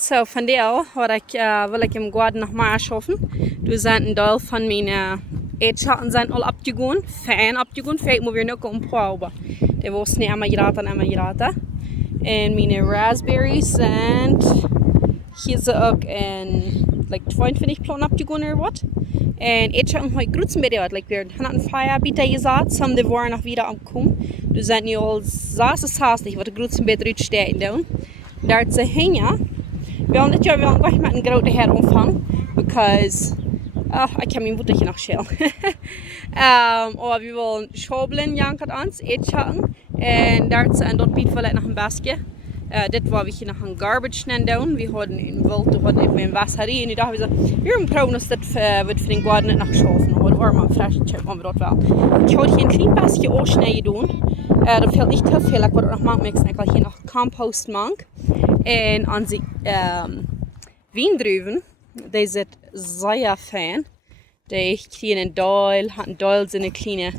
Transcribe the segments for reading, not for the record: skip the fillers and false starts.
So, van der wil ik hem Goaden nog maar schaffen. Du zijn een deel van mijn eetschatten zijn al abgegaan. Fijn abgegaan. Fijn moet weer nog omproben. Die was niet aan mijn raten. En mijn raspberries zijn... Hier ze ook een... like 22 plan abgegaan of wat. En eetschatten heb ik goed een beetje wat. Like weer 105 bieten gezet. Some die waren nog weer opkomen. Du zijn nu al 66 wat ik goed een beetje uitsteken doen. Daar ze hingen. We gaan dit jaar wel een met een grote heromvang, because ik kan mijn moedertje nog schelen. Maar we willen schobelen, janken ons, eten, en daar zijn dat biedt wel nog een basje. Dit was we nog een garbage doen. We hadden in wild, we hadden even een wasserie en nu dachten we zo, hier een proben als dit wordt voor den Goaden nog schaffen, maar het warm en fresh, check maar we dat wel. Ik had hier een klein basje oorsnijden doen. Dat fehlt niet te veel, ik wil er nog mank mixen, ik wil hier nog compost mank. En onze wiendruven, die zijn zeer fijn. Die krijgen een deel, hadden deels in een kleine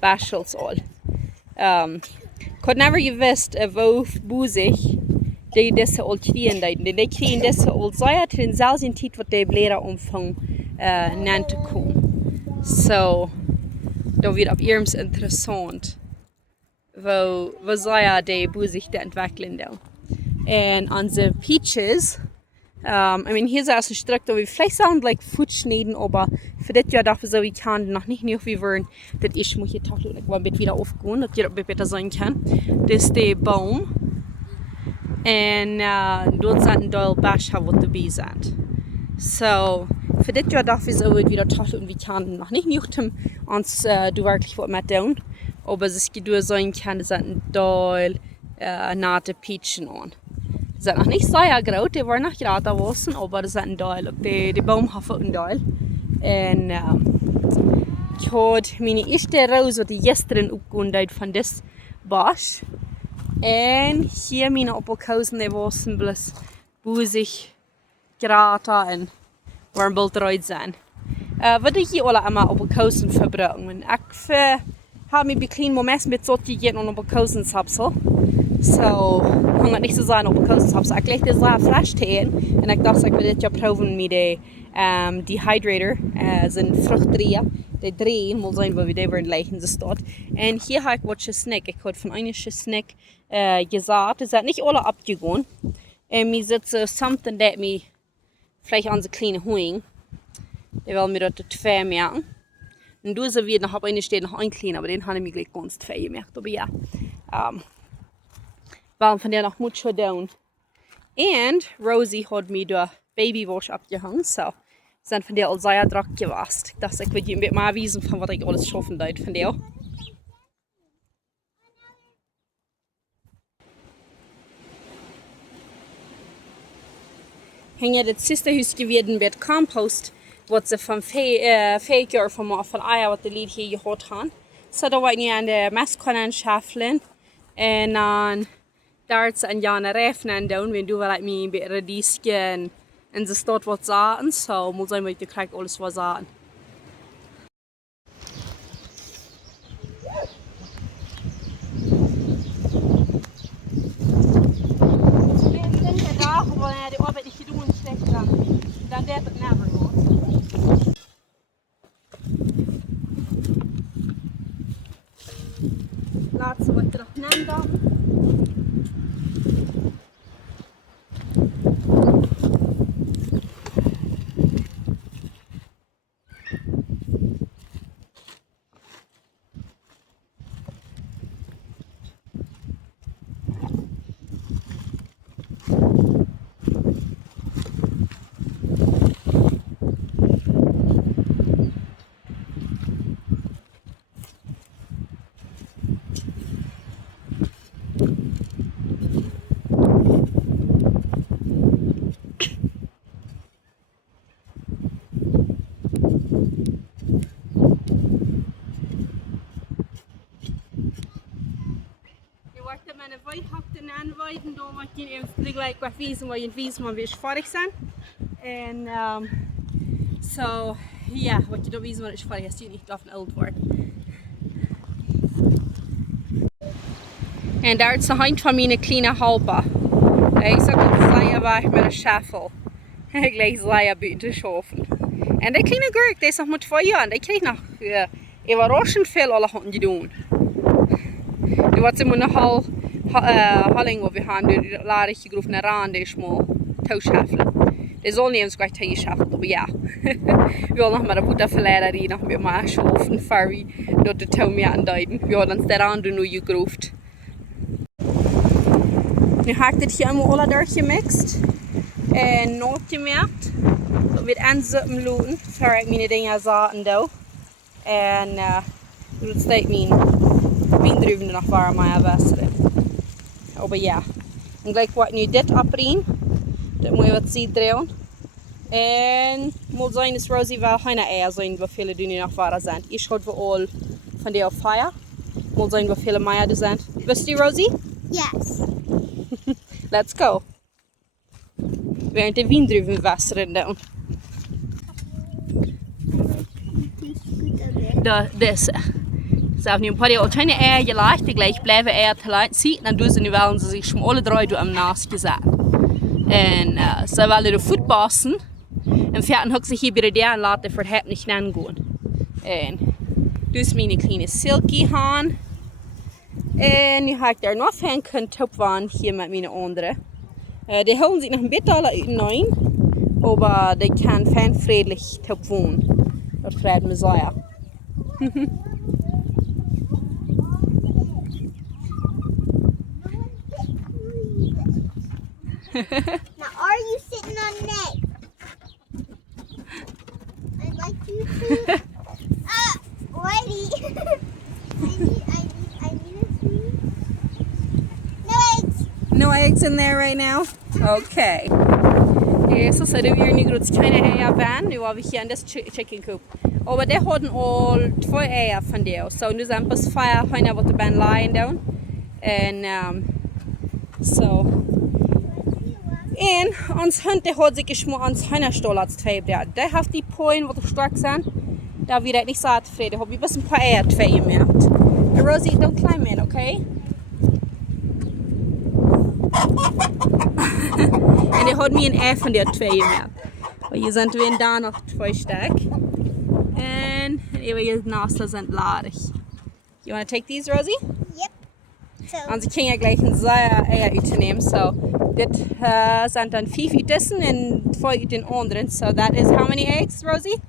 bashels al. Ik had never gewusst, hoe boezig die deze al krijgen. Die krijgen deze al zeer in dezelfde tijd wat die bleren omvang na te komen. So, dat wordt op eerst interessant. Wo zeer die boezig te ontwikkelen doen. En onze peaches, hier ist es ein Stück, da wir vielleicht sagen, like Food schneiden, aber für das Jahr dafür so, ich kann noch nicht mehr wie wollen, das ich muss hier tatsächlich ein bisschen wieder aufgehen, dass jeder besser sein kann. Das ist der Baum. Und dort sind ein Teil Bäscher, die dabei sind. So, für das Jahr dafür so wieder tatsächlich und wir können noch nicht mehr uns du wirklich was mit tun. Aber es geht durch sein kann, das sind ein Teil nate Peachen an. Die sind noch nicht sehr groß, die waren noch gerade gewachsen, aber das sind ein Teil. Die Baum hat ein Teil. Und ich hatte meine erste Rose, die gestern aufgegangen von diesem Basch. Und hier meine Apfelkausen, die waren bloß busig, gerade und waren bald reut sein. Würde ich hier alle immer Apfelkausen verbringen. Ich habe mich bei kleinen Momenten mit so gegeben und Apfelkausen sapsel. So, ik kan niet zo zijn op een kostenschap. Ik leg dit zo fresh tegen. En ik dacht, ik wil dit jaar proeven met de Dehydrator. Zijn vruchtdrieën. Die drieën moet zijn waar we daar in leggen ze staat. En hier heb ik wat gesnack. Ik had van een snack gezet. Het zijn niet alle opgegaan. En we zitten something dat me vielleicht onze kleine hoing. Die wil me dat te twee merken. En toen ze weer nog op een steed nog een klein, aber den had ik me gleich ganz twee gemerkt. Aber ja. Weil von der noch mucho down. And Rosie hat mir da Babywash abgehangen, so sind von der all sehr drack gewasst. Ich dachte, ich würde ihm mal wissen, von was ich alles schaffen darf von der. Hänge das Sisterhus geworden mit Kompost, was sie vom Faker von Eier, was die Lied hier gehabt haben. So da war ich an der Messkanne schaffeln und dann daar zijn jaren refnen doen, wenn du wel mij een beetje radieschen en ze staat wat zaten, zo moet zijn met je krijgt alles wat zaten. De dagen wanneer de oabeit niet gedaan slecht dan deed het never goed. Laatste wat terug nemen. Meine Weidhackten anweiden, da was ich eben gleich wissen, weil ich wissen, wann wir fertig sind. Und so, ja, was ich da wissen, wann ich fertig ist, ich darf alt werden. Und da ist noch ein von meinen kleinen Halber. Ich sage, das sei ja war ich met een schaffel. Gleich Seier buiten te schaffen. En die kleine Gurk, die is nog maar 2 jaar. Die kreeg nog überraschend veel alle handen gedaan. Nu wat ze moeten halling wat we gaan doen, laat ik gegroeven naar aan, die is maar touwschaffelen. Die zal niet eens gleich touwschaffelen, maar ja. We willen nog maar een boete verleden die nog meer maar schaffen, ferry, dat de touw meer aanduiden. We hadden ons daaraan doen nu gegroefd. Nu heb ik dit hier allemaal alle doorgemixt. En noot gemerkt. Dat we het aanzetten laten, voor ik mijn dingen zaten doe. En dat steekt mijn wiendruiven er nog warm aan wassen. Maar ja. En gelijk wat nu dit oprien. Dat moet je wat zien draaien. En moet zijn dat Rosie wel geen eier zijn, wat veel doen nog warm zijn. Ik schat we al van die op fire. Moet zijn wat veel meer er zijn. Wist je Rosie? Yes. Let's go. We gaan de wiendruiven wassen doen. Deze. Zo, nu een paar jaar kleine eier gelegd, die gleich blijven eier te laten zien. Dan doen ze nu wel ze zich alle 3 door am naast gezet. En ze willen de voet passen. En verder hoek zich hier bij de en laten voor het niet gaan. En dus mijn kleine silky haan. En nu ga ik daar nog een kunt opwaan hier met mijn andere. Die houden zich nog een beetje alle uit nein. Maar die kan fijn vredelijk opwonen. Dat vrede me zeer. Now, are you sitting on neck? I'd like you to. Ready. I need a sweet. No eggs. No eggs in there right now? Okay. Så ser du nu grots kleine eier van. Nu har vi hier in das chicken coop. Aber die hatten all 2 eier von dir. So nu zijn pas 4 Hühner, wat er ben lying down. En so. En ons hund die hat sich geschmort ans Hühnerstall als 2 gebracht. Der hat die Polen, wat er stark zijn. Da wir das nicht so zufrieden. Hab ich bis ein paar Eier 2 gemerkt. Rosie, don't climb in, okay? En die hat mir een Ei von der 2 gemerkt. Maar hier sind wir da noch 2 Stück. En hier naast sind ladig. You want to take these, Rosie? Yep. So. Und sie können ja gleich ein Eier uitnehmen. So, das sind dann 5 Essen und 2 in den anderen. So that is how many eggs, Rosie?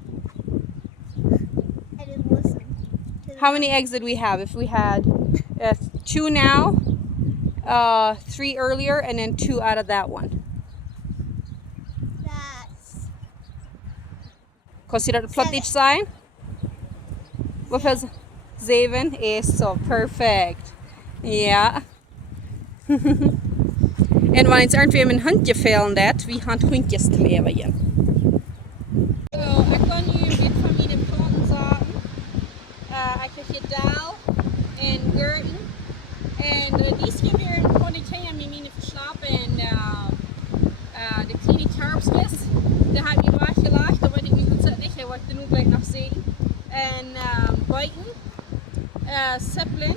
I didn't listen. How many eggs did we have? If we had 2 now, 3 earlier, and then 2 out of that one. That's. Consider the plot each side. What was 7 is so perfect. Ja. En wanneer het irgendwie een hondje veilen dat, wie gaan hondjes te leven hier. So, ik kan nu een beetje van mijn planten zagen. Ik heb hier daal en Goaden. En deze keer kon ik geen met mijn verslapen en de kleine kerpsjes. Die heb ik weggelegd, dat weet ik niet goed zit. Ik heb er nu gleich nog zien. En buiten, sippelen,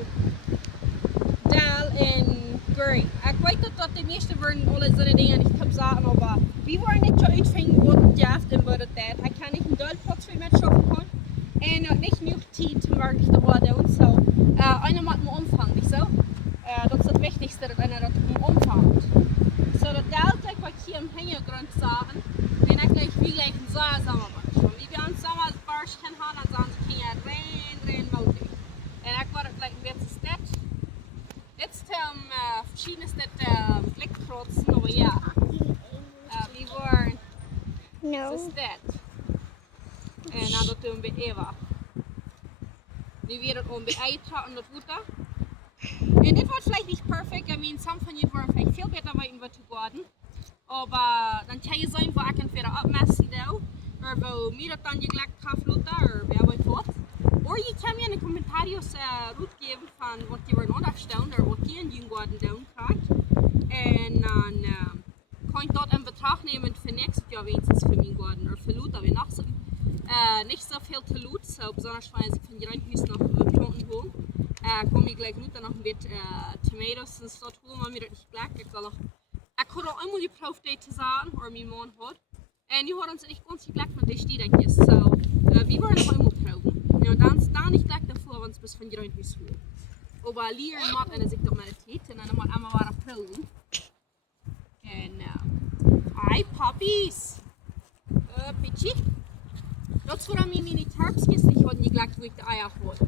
daal en Goaden. Ik weet dat de meeste worden alle zo'n dingen niet op zaten, maar we worden niet zo uitvinden wat het jaft en wat het deed. Ik kan niet een duilpot voor met schaffen kan. En niet genoeg tijd om werkelijk te worden. So, einer moet me omvangen, zo. Dat is het wichtigste, dat einer dat me omvangt. So, dat daalt wat hier im Hintergrund zagen, wenn ik gleich wie gleich een zaal samen mache. Wie wir uns samen als Barsch gaan gaan, dan zijn ze geen rein modig. En ik word gleich een beetje stet. Jetzt verschiedene Blicktrotzen, aber ja. Wir waren No. stet. En dan dat doen we Eva. Nu weer het om bij Eitra en dat Butter. En dit wordt vielleicht nicht perfect. I mean, some von you waren vielleicht viel besser weten wat te worden. Aber dann kann je zijn waar ik een verder opmessen doe. Or wo mir dat dan je gelijk gaat lukken, or wer weet wat. Or je kan me in de commentarios roet geven van wat je wordt ondersteunen, of wat je in je Goaden doen krijgt. En dan kan ik dat in betracht nemen voor nächstes Jahr wenigstens für mijn Goaden, of voor Luther, wie nog zijn. Nicht so viel zu Lut, so besonders wenn ich von Junt noch Planten holen. Komme ich gleich Luther noch ein bisschen Tomatoes und so holen, weil mir das nicht bleibt. Ich soll noch Ik had al eenmaal geproefd dit te zijn, of mijn man had. En nu hadden ze niet ganz gelijk van die stiedentjes. So, wie waren nog eenmaal proeven. Nou, dan staan niet gelijk daarvoor, want het is van junt is goed. Aber leren mat en als ik dat met het heet, en dan moet allemaal waren proeven. En, hi puppies! Pitchy. Dat is waarom ik mijn tarpjes niet had, niet gelijk hoe ik de eier had.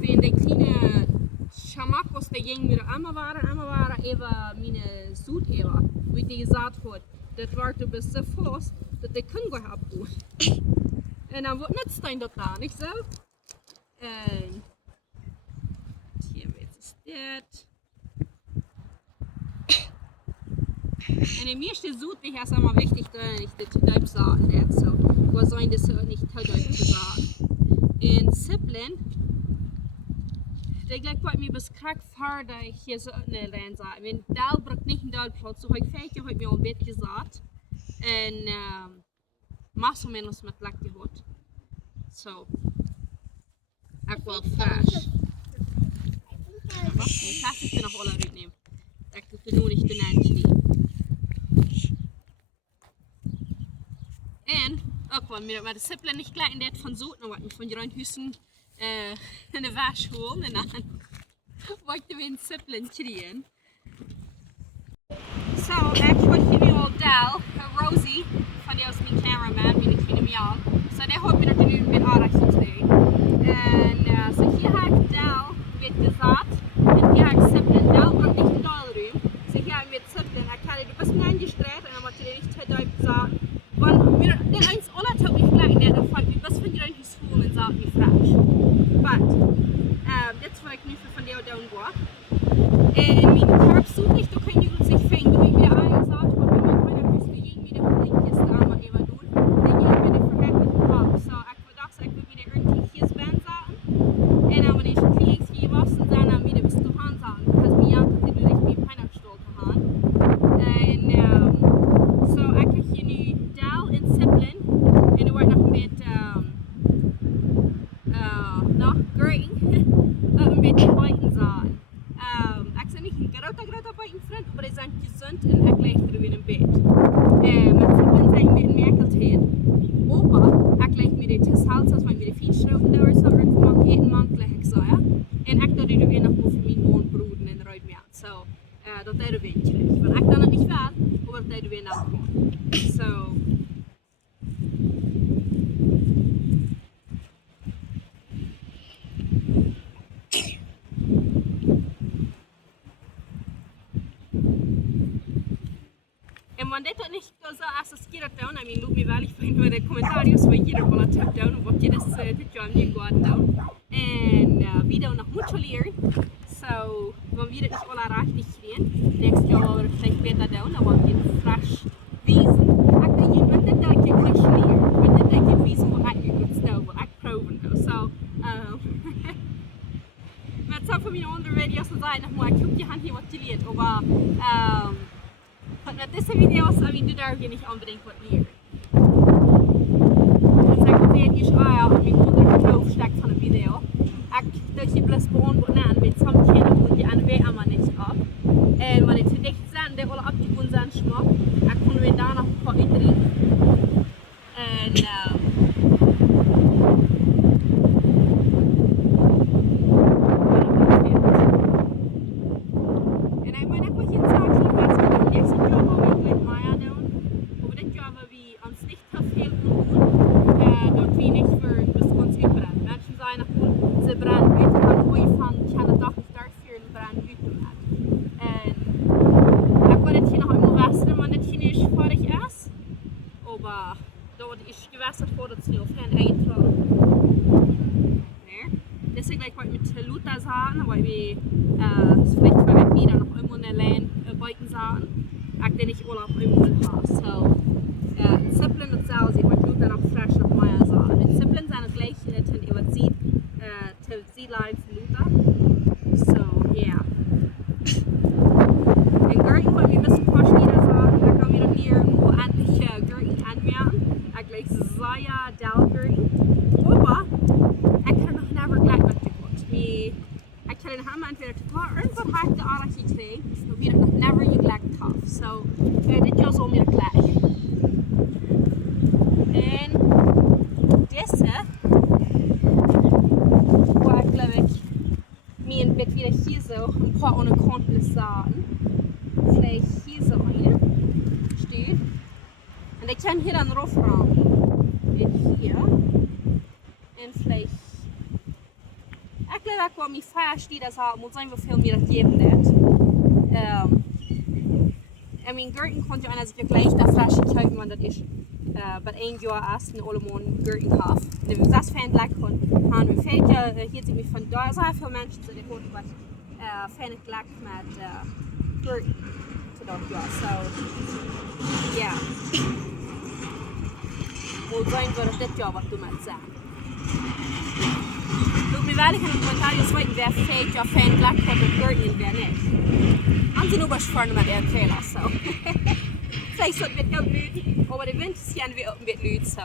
Wenn die kleine Schamakos, die gingen weer allemaal waren even mijn zoet even, wie die gezegd had. Dat werd dus zo vast, dat die kunnen gaan doen. En dan wordt net staan dat daar, niet zo? En hier is dit. En de meeste zoet, die is allemaal wichtig, dat ik dit Duits sagen net zo. Was zijn dus niet te Duits te zeggen. En Sipplen, ik lijkt wat mij beschrijft voor dat ik hier zo een lijn zei. Wenn Dal brengt niet in Duitsland, zo heb ik 5 jaar mir al een beetje gezegd. En más o menos met lekker gehad. Zo. Ik wel fresh. Wacht, ik ga het nog alle uitnemen. Ik doe het nu niet de nantje. En ook wel meer, maar de Sipplen niet gelijk in dit van zoet, nou wat ik van junt hussen in de was gewoon en dan wat je weer een Sipplen krijgen. So, ik had hier nu al Dal, Rosie, van die als mijn cameraman, die ik me al. So, die hoop ik dat nu met aardig today. En so hier heb ik Dal met gezet en hier heb ik Sipplen. Dal brengt niet in Dalruim. So hier heb ik met Sipplen. Ik had het best aangestrekt en dan moet je niet te duip zetten. Want den eens alle had mich gleich in der Fall, wie was von dir eigentlich school und sagt mich fresh. But, that's what ich nicht von dir down war. Und mein Tarp sucht nicht, du kannst nicht sich fängen. Du wie wieder ein gesagt, und wenn man keiner wüsste, jeden wieder Blinkist einmal immer tun, dann gehen wir den verhältlichen Ball. So, ich dachte, ich will wieder irgendwie hier Band sagen. Und dann, wenn ich kriege, hier was, und dann wieder bis zu Hand sagen. Das mir ja, dass du dich mit keiner gestohlen hast. Und, so, ich habe hier nu Dal en Sipplen. En er wordt nog met green. Een beetje bijten zijn. Ik ben niet een grote bijten vriend, maar die zijn gezond en ik leg er weer een bed. Met Sipplen zijn we een merkeld heen. Opa, ik leg me de saltz, als mijn veel schroeven door zo, en van eten maand leg ik zo, ja. En ik doe er weer nog voor mijn moon broeden en eruit mee aan. Zo, dat deed er weer niet slecht. Want ik dan het niet wel, maar dat deed er weer nog gewoon. So, en man dit ook niet zo associeert down, I mean, loop me wel, ik vind met de commentarios van jeder wel tip down, of wat je dus dit jaar niet Goaden down. En we doen nog mucho leren, so, wenn wir das nicht alle recht nicht kriegen, nächstes Jahr wollen wir vielleicht besser down, dan wordt je fresh wiesen. Ik denk je met dit dat ik niet leer, met dit dat je wiesen wat ik niet goed stel, wat ik proeven doe. So, met zo van mijn andere video's dan zei ik nog maar, ik hoop je hand hier wat je leert, maar met deze video's, I mean, du darf je niet unbedingt wat leren. En zeg ik weer, is aan mijn andere hoofdstuk van de video. Ik dat je plus beantwoorden aan met soms kennen moet je aan weer allemaal niet op. En wanneer het dicht zijn, dat alle op die boel zijn smak. Ik kon weer daar nog een paar uitdrinken. En ik ben ook wat je zegt, die mensen doen niks in jou wat we met Maya doen. Maar dit jaar hebben we ons niet te veel doen. Dat we niet voor dus ons uitbreiden. Mensen zijn nog gewoon, ze branden uit, maar hoe je van de dag start voor een brand uit te maken. En ik wil het hier nog eenmaal western, want dit hier is vorig is. Maar dat is gewesterd voordat ze nu op geen eigen trouwen. Nee. Dus ik like wat met Luta zaten, wat we vielleicht bij mij dan nog eenmaal een lijn buiten zaten. Ik denk niet al op eenmaal gaan. So, Sipplen hetzelfde, wat Luta nog fresh nog Maya zaten. En Sipplen zijn het gleiche ten je wat ziet, ten Seedline van Luta. So, yeah. En Goaden, wat we best pas niet zaten, dan gaan we nog hier hoe endlich Goaden aanmerken. Ik like Zaya Dal Goaden. Aber ich kann noch never gleich mit dir. Ich kann den Hammer entweder aardig gekregen. Dan weer nog never je gelijk tough. So, dit is al meer gelijk. En deze, waar ik geloof ik, mir ein Bett wieder hier so ein paar ohne Konten sagen. Vielleicht hier so eine steht. Und ich kann hier dann raufrahmen. Und hier. Und vielleicht. Ich glaube, ich mir fast steht, das muss sein, wie viel mir das geben wird. Ich meine, Gurken konnte einer sich gleich da Flasche kaufen, wenn das ist. Bei ein Jahr erst in Olomon Gurken kaufen. Und wenn das für ein Black kommt, haben wir fehlt ja, hier sind wir von da, so viele Menschen, die kommen, was fähig Black mit Gurken. Ja, so, ja. Moet zijn voor dit jaar wat du mal sagen. Du, mir werde ich in den Kommentaren schreiben, wer fehlt ja Fan Black hat und Gurken und wer nicht. Haben sie nur was vorne mit erzählen, so. Vielleicht sollten wir auch lügen, aber die Wind ist ja wir auch mit lügen, so.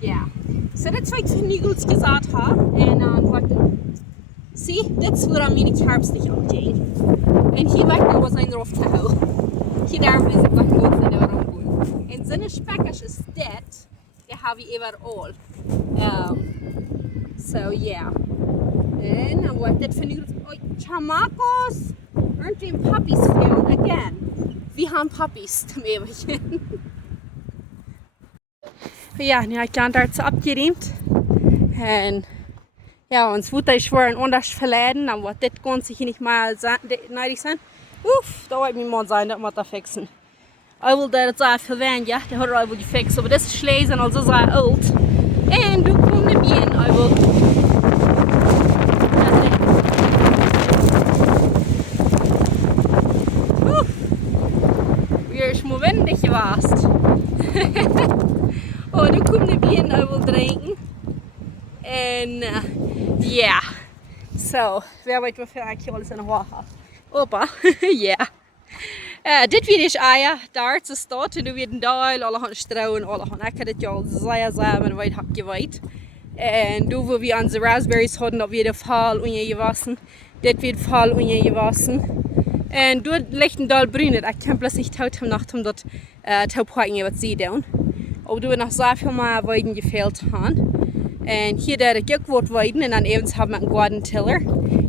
Ja. So, das war ich für nie gut gesagt habe. Und dann warte. See, das wird an meine Carbs nicht abgehen. Und hier weg was ein drauf zu houden. Hier darf ich es gleich gut in der Raum. En zo'n spekkers is dit, die hebben we overal. So yeah. En dan wordt dit van chamacos. Aren't we puppies found again? We hebben puppies zum Ewigen. Ja, nu heb ik aan daar abgereemd. En ja, ons Futter ist schwer und anders verladen, dann wird das Ganze hier nicht mal neidig sein. Uff, da wollte ich mir mal sein, dass wir das fixen. Ich will das sehr verwenden, ja, der hat ich will die fixen, aber das ist schlecht und also sehr alt. Und du kommst nicht bien, ich will. Wie ist mal windig warst. Oh, du kommst nicht bien, ich will trinken. En ja, so, wer weet hoeveel ik alles in de war heb. Opa, ja. Dit weer is eier, daar te staat en nu weer een deel, alle gaan strouwen, alle gaan. Ik heb dit al zeer met weit heb geweit. En nu wo we onze raspberries hadden, dat weer de Fall ungewassen. Dit weer Fall ungewassen. En du ligt een deel bruin, ik kan plötzlich tot hem nacht om dat taupakken wat ze doen. Aber du noch sehr viel mehr Weiden gefehlt haben. Und hier der ich wird weiden und dann evens haben wir einen Goaden Tiller.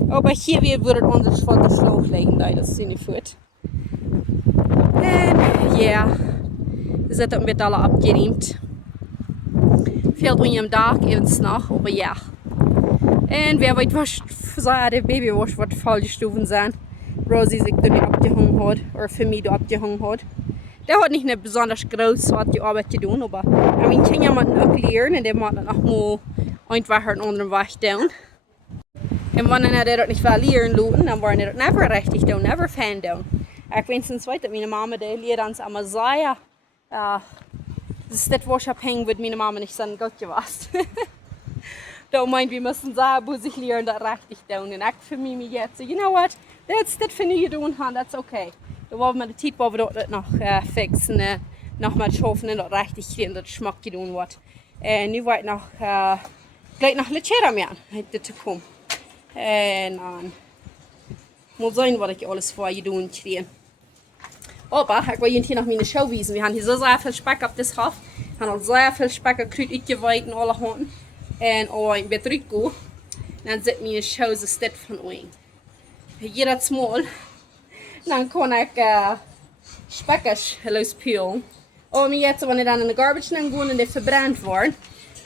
Aber hier wird es anders von der Schlauch legen, da das sind nicht gut. Und ja, das wird alle abgeräumt. Fehlt uns am Tag evens nach, aber ja. Und wer weiß, was der Baby was voll gestoßen sein. Rosie sich da nicht abgehangen hat, oder für mich da abgehangen hat. Der hat nicht eine besonders groß die Arbeit getan, aber ich kann ja mal auch lernen und der macht dann auch mal einfach einen anderen Weg tun. Und wenn er das nicht lernen lassen, dann war er das never richtig tun, never fan tun. Ich wenigstens weiß, dass meine Mama die lehrt uns immer sehr, das ist das, was ich abhängen wird meine Mama nicht sagen, Gott gewasst. Da meint, wir müssen sagen, wo sich lernen, das richtig tun. Und ich für mich jetzt, so, you know what, das finde ich tun, that's okay. Da wollen wir die Zeit, wo wir das noch fixen, noch mal schaffen und das richtig kriegen, dass das Geschmack getan wird. Nu wird noch, gleich nach Lechera mehr, das zu kommen. Und dann muss sehen, was ich alles vorher tun kriege. Aber ich will hier noch meine Show wiesen. Wir haben hier so sehr viel Speck auf das Hof. Wir haben auch sehr viel Speck gekriegt, ausgeweiht in alle Hunden. Und auch ein bisschen zurückgehen. Dann sind meine Shows ein Stück von euch. Jedes Mal. Dann kann ich Speckers lospülen. Aber jetzt, wenn ich dann in den Garbage gehe und die verbrannt worden,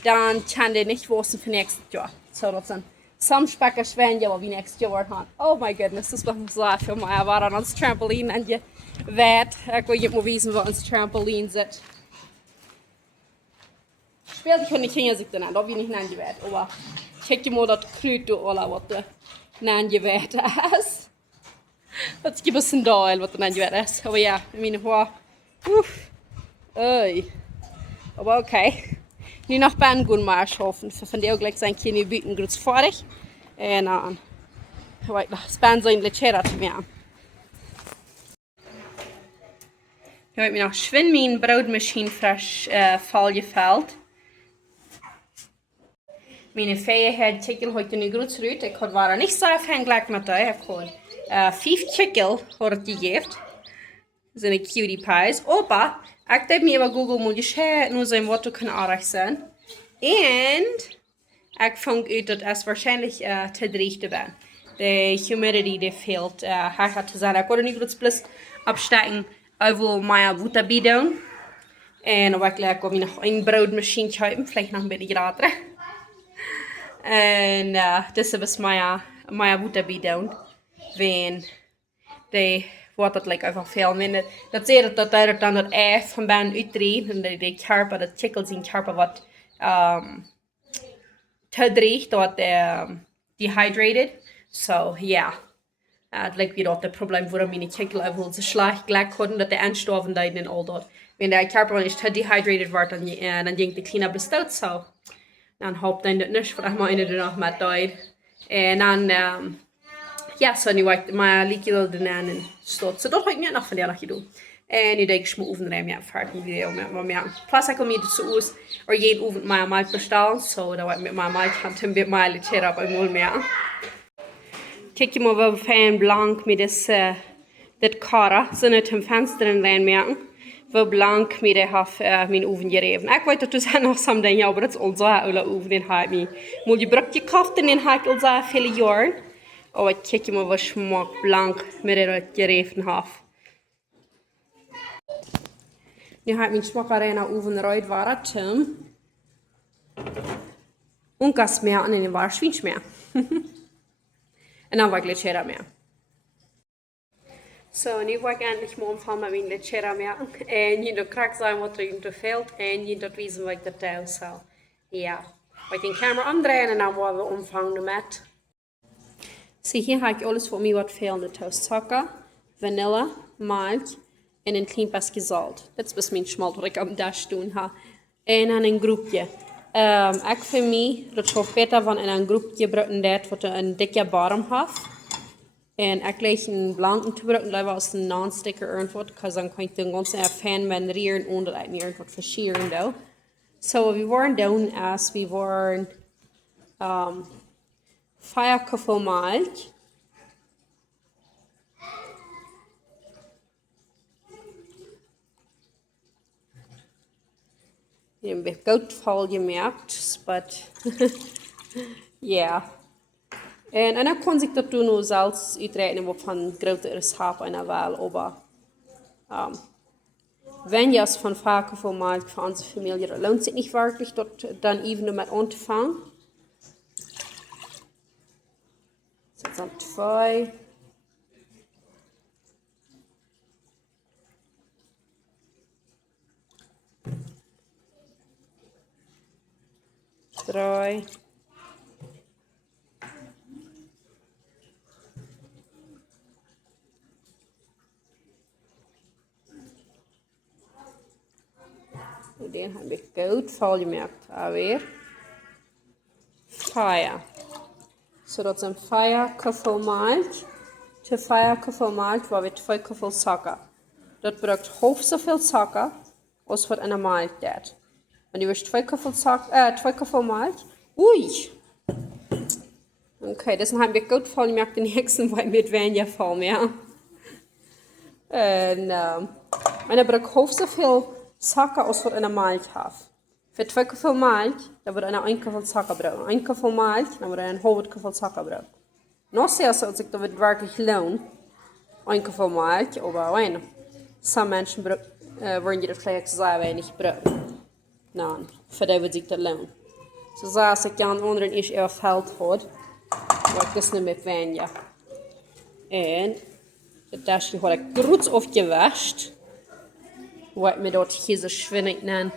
dann kann die nicht waschen für nächstes Jahr. So, das sind some Speckers werden ja wie nächstes Jahr haben. Oh my goodness, das war so für mich. Ich war dann ans Trampolin und ich werde, ich will mal wissen, wo ans Trampolin sitzt. Spielt ich nicht hin, sich dann, da wie nicht nennen wird. Aber check mal das Krüt oder was der nennen wird ist. Das gibt es ein Teil, was dann ist. Aber ja, meine Haare. Ui. Aber okay. Nu noch Ben gehen mal schaffen. Für von der auch gleich sein Kind bieten kurz fertig. Und dann. Wait, das Ben so in Lechera zu mir. Ich habe mir noch schön meine Brotmaschine frisch vollgefällt. Meine Fähigkeit tickelt heute nicht gut zurück. Ich war nicht so viel gleich mit euch. 5 chicken had het gegeven. Dat zijn cutie pies. Opa, ik heb me even Google moet je scheren, nu zijn wat kunnen aardig zijn. En ik vond uit dat het waarschijnlijk te droog ben. De humidity die fehlt. Hij had gezegd, ik kon er niet goed plus opsteken. Ik wil mijn boete doen. En dan wil ik nog een broodmachine kopen, vielleicht nog een beetje gratis. En dus is mijn boete doen. Wenn de wordt het like einfach veel minder. Dat zie je dat er dan het ei van ben uitdreigt. En de karper, de chickels in karper wat te droog, dat dehydrated. So yeah. Het lijkt weer dat het probleem voor mijn chickel even zo slecht gelijk hadden dat de aanstoffen deiden en al dat. Wanneer de karper is te dehydrated wordt, dan denkt de cleaner bestout zo. Dan hoopt dan dat niet, voor maar in de nog met deed. En dan ja, zo nu wordt mijn liedje de naam stot. So dat heb ik niet nog vandaag gedaan. En nu denk ik me oefenen en ja, vaak een video met me maken. Plus ik kom hier dus uit, or je oefent mijn melk bestellen, so dat wordt met mijn melk gaan een beetje mijn Lechera op een moel maken. Kijk je maar wel fijn blank met dit kara, zo uit het venster in lijn maken. Wel blank met de half mijn oven gegeven. Ik weet dat dus nog soms dingen, maar dat is al zo oude oven in haar me. Moet je broodje kocht en in haar al zo vele jaren. Oh, ik kijk je maar wat smaak blank met de gegeven half. Nu heb ik mijn smakerij oven eruit waar het ungefaehr en in waar schweinsmeer. En dan wil ik Lechera meer. So, nu wil ik eindelijk mijn omvang met mijn Lechera meer. En je dat krijgt zijn wat er te veel. En je dat weten wat ik dat doe. So, ja. Ik de camera omdraaien en dan willen we omvangen met. So, hier heb ik alles voor mij wat veel in de toast. Zucker, vanille, milch en een klein beetje saltz. Dat is mijn schmaunt wat ik op dash doen heb. En dan een groepje. Ik vind mij dat het beter van in een groepje broden dat wat een dikke bodem heeft. En ik lees een blanke te broden, liever als een non-sticker irgendwas, want dan kan ik de ganze fan mandrieren ohne dat ik mir irgendwas verschieren doe. So, we waren doen als we waren 5 Koffer milch. Een beetje goudval gemerkt, but yeah. En dan kon ik dat toen zelfs uitrekenen wat van grotere schapen en wel, maar wenn je als van vaker voor maakt voor onze familie, dat lohnt zich niet wirklich, dat dan even met aan te vangen. Dat zijn 2. Drei. Den heb ik goed volgemerkt alweer. 5. So dat zijn 5 Koffer milch. Te 5 Koffer milch waar we 2 Koffer zucker. Dat gebruikt half zoveel suiker als wat in een milch deed. En die was 2 Koffer milch. Oei! Okay, dus dan heb ik goed volgemerkt de nächsten weil mit weniger vol meer. En dan gebruikt half zoveel suiker als wat in een milch heeft. Voor 2 Koffer milch, dan wordt er 1 Koffer suiker gebruikt. 1 Koffer milch, dan wordt er een halve Koffer suiker gebruikt. Nog zelfs als ik dat het werkelijk loon, 1 Koffer milch, aber weinig. Some mensen worden je dat vielleicht sehr wenig gebruiken. Nou, voor die wordt ik dat loon. So zoals ik dan anderen is erveld had, word ik dus niet meer weniger. En het dasje had ik goed afgewascht. Wat me dat hier zo schwinnig nan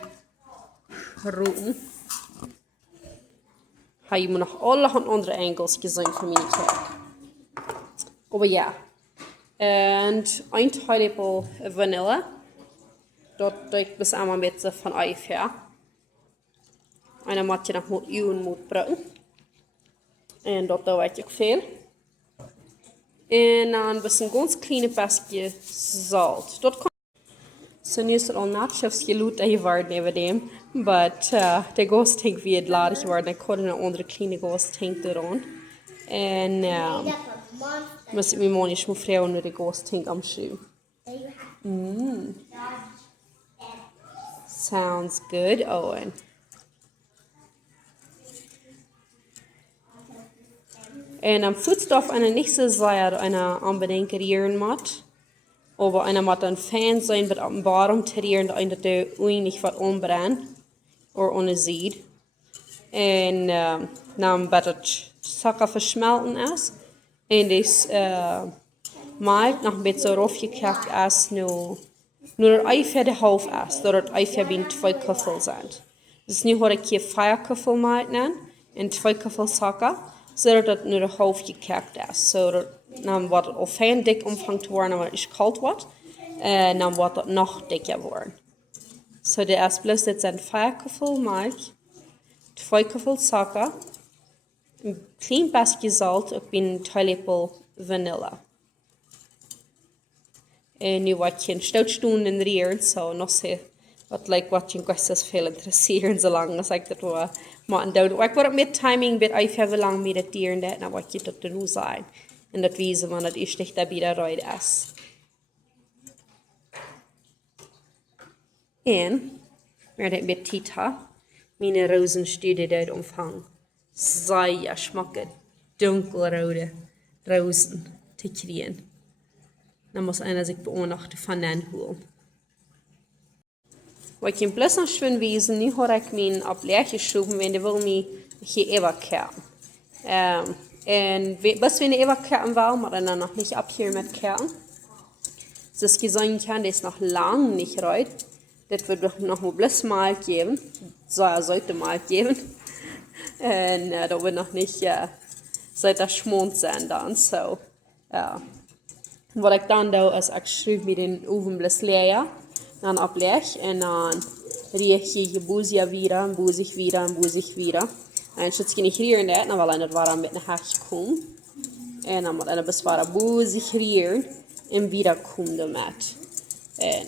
roten. Heb je me nog allerhand andere enkels gezien van mijn kijk. Maar ja. En een telepel vanille. Dat doe ik dus allemaal een beetje van ungefähr. En dan moet je nog met uwen moet broden. En dat doe ik ook veel. En dan een ganz kleine beetje saltz. Dat kan. So nu is het al nachos geluid geworden over dem. But de gast tank wie het ladig geworden. Ik had een andere kleine gast tank erin. En Muss ich mir mal nicht mehr fragen, nur die große Ding am Schuh. Sounds good, Owen. En am voetstof einer nicht so sehr einer unbedingt rieren macht, aber einer macht ein Fan sein, wird am Baum terrieren, einer der nicht was umbrennt oder ohne sieht. En dann wird das Zucker verschmelten ist. En das maalt noch ein bisschen raufgekackt ist, nur ungefähr der Hälfte ist, dass es ungefähr wie 2 Köffel sind. Dus nu heb ik hier 4 Köffel maalt en 2 Köffel Zucker, zodat het nu de helft gekakt is. Zodat dan wordt het al fijn dik omvangt te worden, omdat het koud wordt. En dan wordt het nog dikker worden. So de is plus, dit zijn 4 Köffel milch, 2 Köffel Zucker, een klein beetje zout, ook een theelepel vanille. En nu wat je een stootstoen in rieren, zo nog zo. Wat je kwesties veel interesseren, zolang als ik dat wil maken doen. Ik word met timing, bet ik heb lang mediteren dat, naar wat je dat te doen zijn. En dat wijzen, want dat is niet dat bij de ruid is. En, werd ik met Tita, mijn rozenstudie uit omvang. Zij smaken donkelrode rozen te krijgen. Dan moet einer zich beobachten van den holen. Wat je plus nog schön wezen, nu hoor ik mijn opleer geschoven, en die wil me hier evakueren. En bis wir evakueren wollen, maar dan nog niet abhören mit Kerlen. Das gesehen kann, das ist noch lang nicht reut. Das wird doch noch mal bloß mal geben. Sollte mal geben. Und da wird noch nicht, seit das schmaunt sein dann, so. Wat ik dan doe, is ik schrijf met den oven bloß leer. Dan opleg en dan riech je boezia wieder, boezig wieder en boezig wieder. En schütz je niet rieren dat, dan wil je het warm met een haakje komen. En dan moet je best wel boezig rieren en wieder komen ermee. En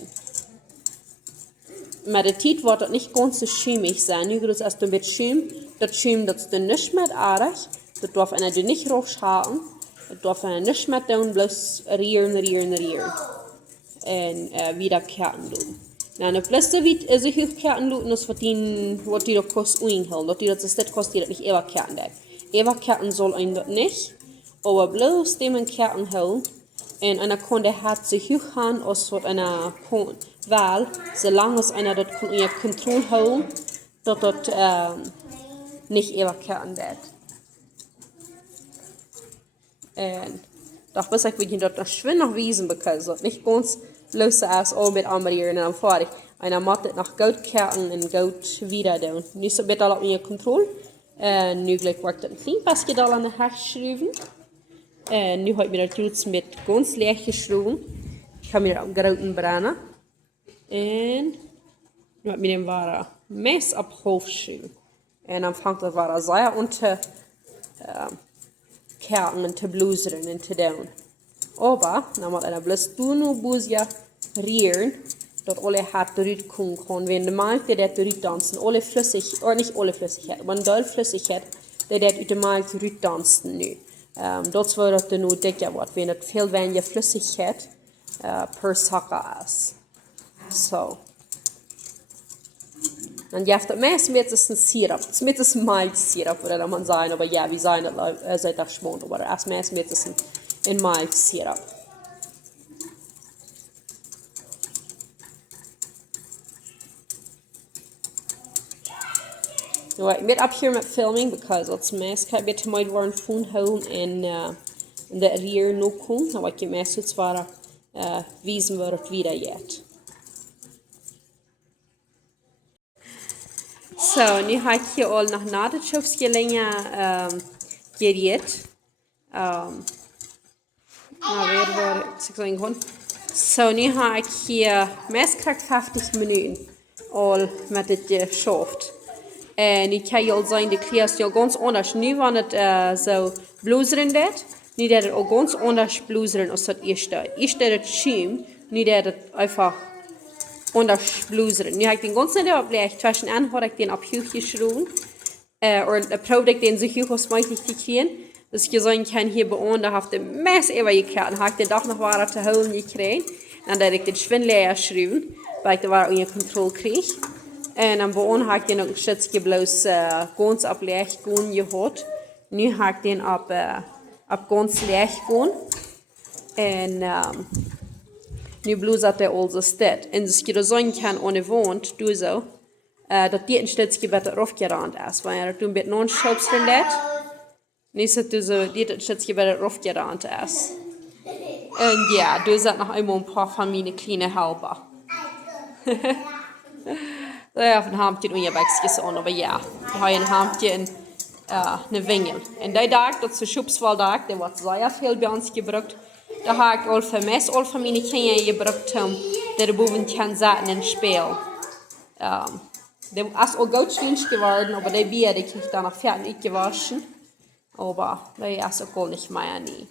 met de tijd wordt het niet ganz so schimmig zijn. Nu gaat het een beetje schimm, dat is dan niet meer aardig. Dat darf je niet rausschalen. Dat darf je niet meer doen, bloß rieren. En wieder kerten doen. Nou, de beste wie zich heel kerten doen, is wat die dat kost uinhalen. Dat die dat is dit kost die dat niet eeuwig kerten deed. Eeuwig kerten soll een dat niet, maar bloos dem een kerten houden. En einer konde hat zich heel gaan als wat einer kon wel, zolang als einer dat kon in controle houden, dat dat niet eeuwig kerten deed. En doch bis ich wirklich dort noch schön noch wiesen, because das nicht ganz bloß als oabeit anbarieren und dann fertig. Einer macht das noch gut kerten und gut wieder tun. Nicht so bitte alle in Kontrolle. Nu gleich wird das ein klein bisschen da an der Hack schreiben. Nu habe ich mir das jetzt mit ganz leicht geschrieben. Ich habe mir das am Goaden brennen. Und nu habe ich mir den wahre Mess abgeschrieben. Und dann fängt das wahre sehr unter kerten en te bluzeren en te doen. Aber, dan moet je bloß doen en boezia rieren, dat alle hart eruit komen kan. Wenn de melk die dat eruit dansen, alle flüssig, oder nicht alle Flüssigkeit, aber een deel Flüssigkeit, die dat uit de melk eruit dansen nu. Dat wordt dat er nu dikker wordt, wenn het veel weniger Flüssigkeit per Zucker is. So. Dan je hebt het meest met een sirup. Het is met een mild sirup, oder man sagen, aber ja, wir sagen, seit das schmaunt, aber erst meest met een mild sirup. So, ik ben up here met filming, because het meest kan je te mooi worden van houden en de rier nog komen. Nou, wat je meest het zware wijzen waar het wieder jet. So, nu heb ik hier al nog na de chofskelingen geriet. Nou, weer waar ik zeggen kon. So, nu heb ik hier meest 50 minuten al met het geschaft. En ik kan je al zeggen, de kreeg je ganz anders. Nu wanneer het zo bluzeren deed, nu deed het al ganz anders bluzeren als het eerste. Eerst deed het schiem, nu deed het einfach anders bluzeren. Nu heb ik den ganzen dag opgelegd. Tussen heb ik den op hoog geschreven. Of probeerde ik den zo hoog als mogelijk te krijgen. Dus je zo'n kan hier beonden, daar heeft de mes even gekregen. Dan heb ik de dag nog waar te houden gekregen. En dan heb ik de schwindleer schreeuwen, waar ik de waar onder controle kreeg. En dan beonden heb ik den ook een stukje bloos gans op leeg gaan gehad. Nu heb ik den op gans leeg gaan. En nu bloos dat hij al zo staat. En dus je zo'n kan ongewoond, doe zo. Dat die een stukje beter afgerand is. Want je toen beetje non-shops van dat. Nu zit dus dit een stukje beter afgerand is. En ja, dus dat nog eenmaal een paar van mijn kleine helpen. Ja, een hampje en je bekjes aan, maar ja. Dan heb je een hampje en een wingel. En die dag, dat is de shoepsvaldag, die wordt zeer veel bij ons gebruikt. Daar heb ik al voor mes, al van mijn kinderen gebruikt om dat de boven kan zetten en spelen. Die is al goed schwinsch geworden, maar die bier die kreeg dan nog fertig gewaschen. Aber die is ook al niet meer nie.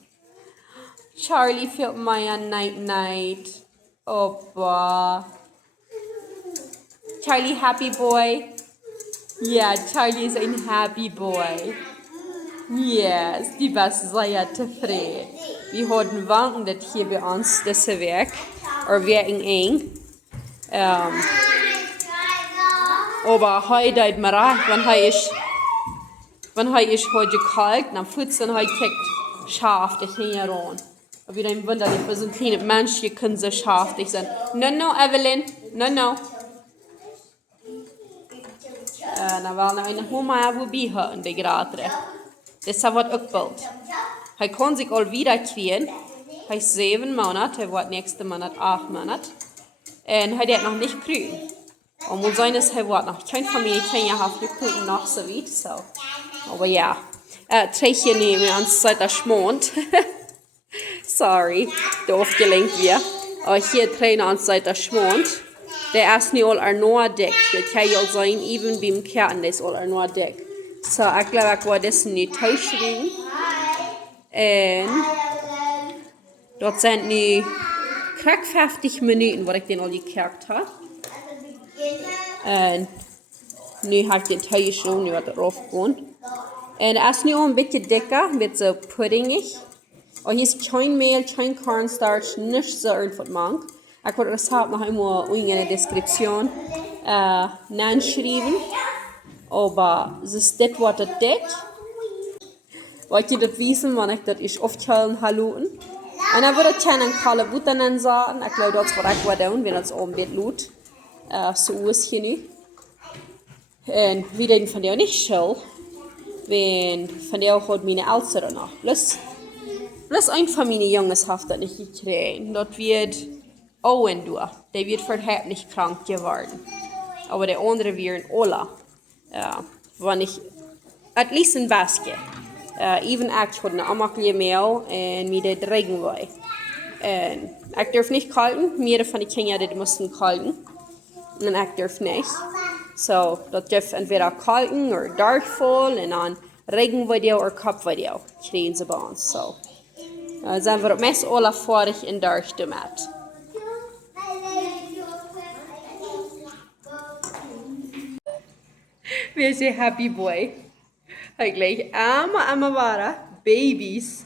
Charlie fehlt mir night. Opa. Charlie happy boy. Ja, Charlie is een happy boy. Yes, die was sehr tevreden. We hadden wanken dat hier bij ons deze week. Er werken eng. Aber hij deed maar recht, want hij is heute gekalkt, dan voetsen hij kijkt scharftig hieraan. Aber wieder ein wunderlich, für so ein kleines Mensch können sie scharftig sein. No, Evelyn, no. Dan wel nou een Homa wo biehen, die gerade. Das wird auch bald. Hij kann sich al wieder kriegen. Hij ist 7 Monate, hij wordt nächste Monat 8 Monate. Und hij hat noch nicht kriegen. Und muss sein, dass hij wordt noch kein Familie, kein Jahr hat gekriegt, noch so weit, so. Aber ja, trägt nehmen uns seit der schmaunt. Sorry, de afgelenkt weer. Hier trainen ons uit de schmaunt. Der is nu al ernoor dik. Dat kan je al zijn, even bij elkaar, en dat is al ernoor dik. So, ik geloof ik wil deze nu thuisschrijven. En dat zijn nu 50 minuten wat ik den al gekerkt heb. En nu heb ik den thuisschrijven, nu wat erop gaan. En het is nu al een beetje dikker, een beetje puddingig. Und hier ist kein Mehl, kein Cornstarch, nicht so irgendwas mang. Ich werde das Rezept noch einmal in der Description nachschreiben. Aber es ist das, was das ist. Wollt ihr das wissen, wenn ich das ist aufzählen halten. Und dann würde ich einen kalten Butter sagen. Ich glaube, das ist was ich tun, wenn das oabeit lut. So ist hier nicht. Und wie den von der nicht schell, wenn von der hat meine Eltern noch. Bloß ein von meinen Jungs hat das nicht gekriegt. Das wird Owen durch. Der wird verhebt nicht krank geworden. Aber der andere wird alle. Wenn ich, at least ein Basket. Even ich hatte eine Amaglie Mehl und mir das regen war. Ich darf nicht kalten. Mehrere von den Kindern, die mussten kalten. Und ich darf nicht. So, das darf entweder kalten oder darkvoll und dann Regenvideo oder Kopfvideo kriegen sie bei uns. So. Zijn we op meest alle vorig in Durch gemaakt. Wie is je happy boy? Hij gleich allemaal waren baby's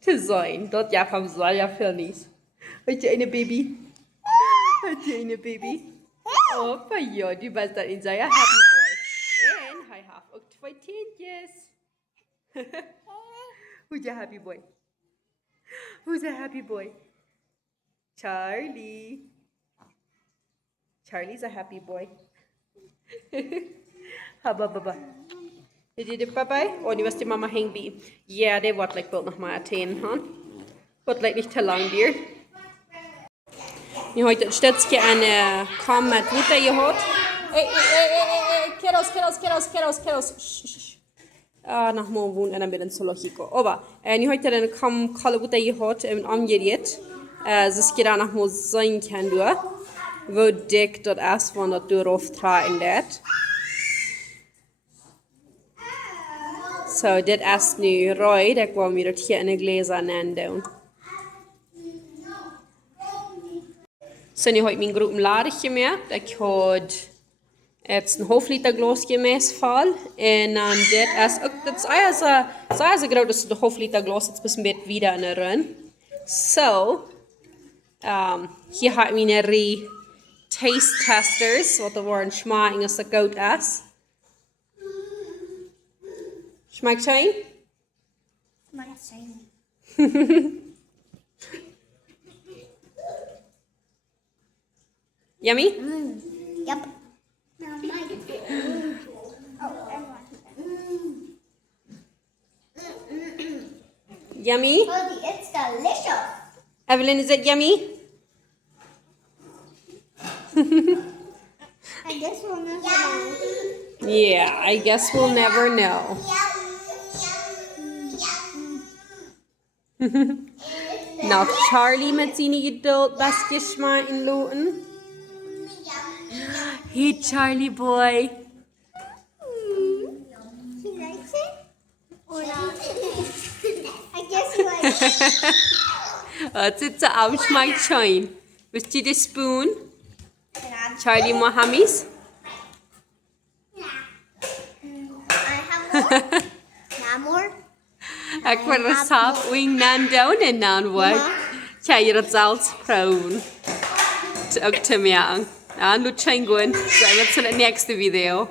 te zijn. Dat ja van zeer veel niet. Had je een baby? Had je een baby? Oh, ja, du bent dan een zeer happy boy. En hij heeft ook 2 tientjes. Hoe is je happy boy? Who's a happy boy? Charlie. Charlie's a happy boy. Baba. Did you do Papa? Oh, die was die Mama hängen bij. Ja, die wordt like bald nog maar atenen, huh? Wordt like nicht te lang dir. Nu heute ein Stützchen an Kam mit Butter gehad. Hey, Kiddos. Shh. Nach morgen wohnen en dan ben ik zo logico. Aber, nu heute dann Kam kalle Butter gehad en angeriet. Dus ik dan nog mal sein kann du. Wo dick dat is, wann dat du drauf tragen dat. So, dit is nu rooi. Dat kwam weer dat hier in de gläser nemen. So, nu heb ik mijn groep ladig gemerkt. Ik had Het is een half liter glasje meestal. En dan dit is ook, dat is eigenlijk groot als de half liter glas. Het is een beetje wieder in erin. So, hier heb ik mijn taste testers, wat er worden schmaunt als het goed is. Schmeckt het? Smaakt zijn. Yummy? Yep. Yummy? Cody, it's delicious. Evelyn, is it yummy? I guess we'll never know. Yeah, I guess we'll never know. Nou, Charlie met zijn geduld best geschmaakt in loten. Hey, Charlie boy. He likes it? Or not? I guess he likes it. Het is een afsmaak zijn. Wist je de spoon? Charlie Mohammed? I have more. Not more. Ik wil rezapt wing nan down en nan wat. Kijk je dat zelfs proeven. Ook te meaken. Nou, nu zijn we. Zijn we tot de next video.